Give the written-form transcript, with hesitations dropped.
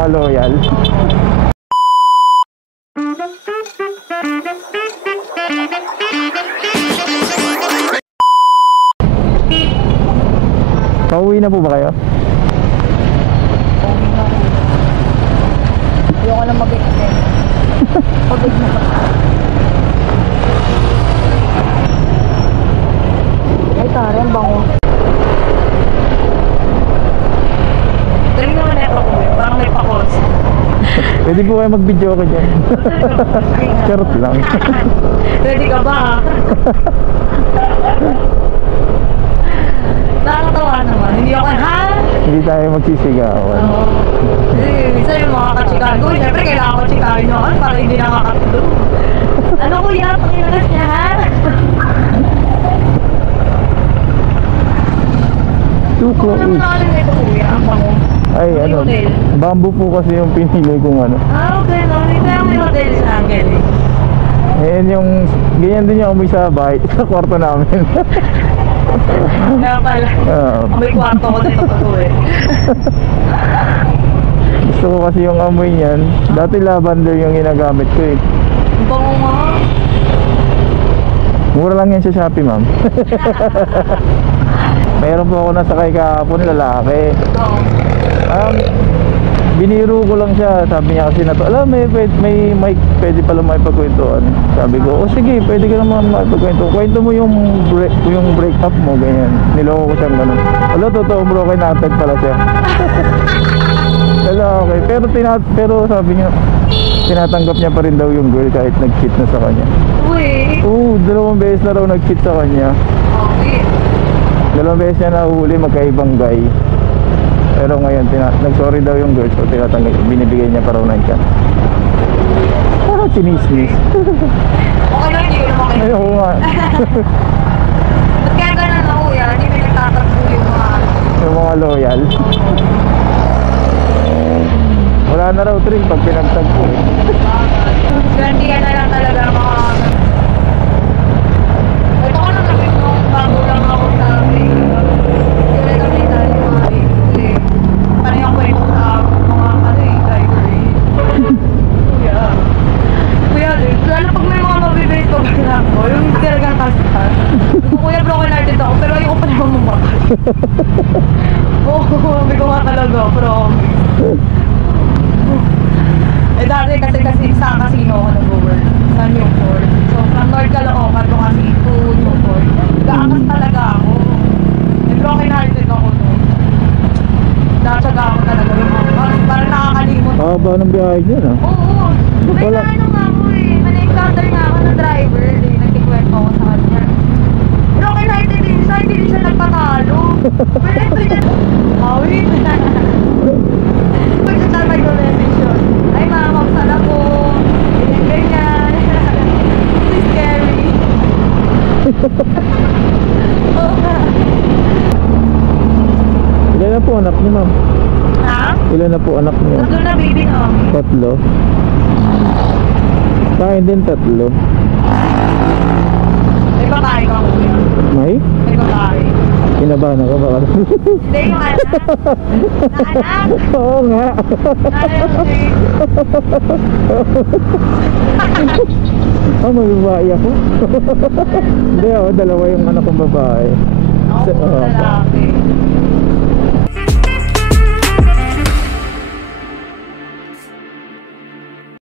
mga loyal. Pauwi na po ba kayo? Ayoko na mag-extend. Pagod na ba? Ay, tara, ang bango. Galing naman na ito ko eh. Parang may pa-calls. Pwede po kayo mag-video ako dyan. Charot lang. Pwede ka ba? Nakakatawa naman. Hindi ako, ha? Hindi tayo magsisigawan. Oo. Minsan yung mga katsikahan ko, siyempre kailangan ko tsikahin nyo ako para hindi nakakatulog. Ano kuya, pakilakas niya ha? Too close. Ano naman ito kuya, ang bango? Ay, ano, bamboo po kasi yung pinili kong ano. Ah, okay, no. Ito yung may hotel sa akin eh. Ayan yung, ganyan din yung amoy sa bahay, sa kwarto namin. Kaya pala, may kwarto ko dito to eh. Gusto ko kasi yung amoy niyan. Dati lavender yung ginagamit ko eh. Bango nga. Mura lang yan sa Shopee, ma'am. Mayroon po ako nasakay kahapon, lalaki. Oo. Biniro ko lang siya. Sabi niya kasi na to, alam, may pwede pala makipagkwentuhan. Sabi ko, sige, pwede ka naman makipagkwentuhan. Kwento mo yung break up mo, ganyan. Niloko ko siyang ganun. Wala, totoo, broken hearted pala siya. Lalaki. Pero sabi niya, tinatanggap niya pa rin daw yung girl kahit nag-cheat na sa kanya. Uy. Oo, 2 beses na raw nag-cheat sa kanya. Okay. 2 beses niya nahuli magkaibang guy. Pero ngayon, nag-sorry daw yung girl, so tinatanggap, binibigay niya pa raw ng chance. Parang chinismis. Okay lang, hindi ko naman kayo. Ay, oo nga. Ba't kaya ganun na kuya? Hindi may nagtatakbo yung mga... Yung mga loyal. Wala na raw trip pag pinagtagpo eh. Gantihan na lang talaga mga... Ito ko lang namin nung bago lang ako sa Facebook. Hindi na kami tayo mga ito eh. Paano yung kwento sa mga ano eh, driver eh. Kuya. Kuya, lalo pag may mga mabibait ko ba ako, yung talagang kasihan. Kuya, broken hearted ako, pero ayoko pa naman mamakal. Oo, may ko nga talaga, promise. Eh dati kasi sa casino ako nag-work sa Newport. So from North Caloocan to kasi to Newport. Gaakas talaga ako. May broken hearted ako noon. Natsaga ako talaga yung mga parang nakakalimot. Haba ng biyahe niya na. Oo. May ano nga ako eh. Na-encounter nga ako ng driver. Nagkikwento ako sa kanya. Broken hearted din siya. Hindi siya nagpatalo. Pero ito yan. Awit. Pag sa nag-message yun. Ay mga magsala po. Ganyan. It's scary. Oo nga. Ilan na po anak niyo, ma'am? Ha? Ilan na po anak niyo? 3 na baby no? 3. Kain din 3. May babae ka kuya. May? May babae. Kinabahan ako baka. Hindi yung anak. Na anak. Oo nga. May babae ako. Hindi ako, 2 yung anak kong babae. Ako po lalaki.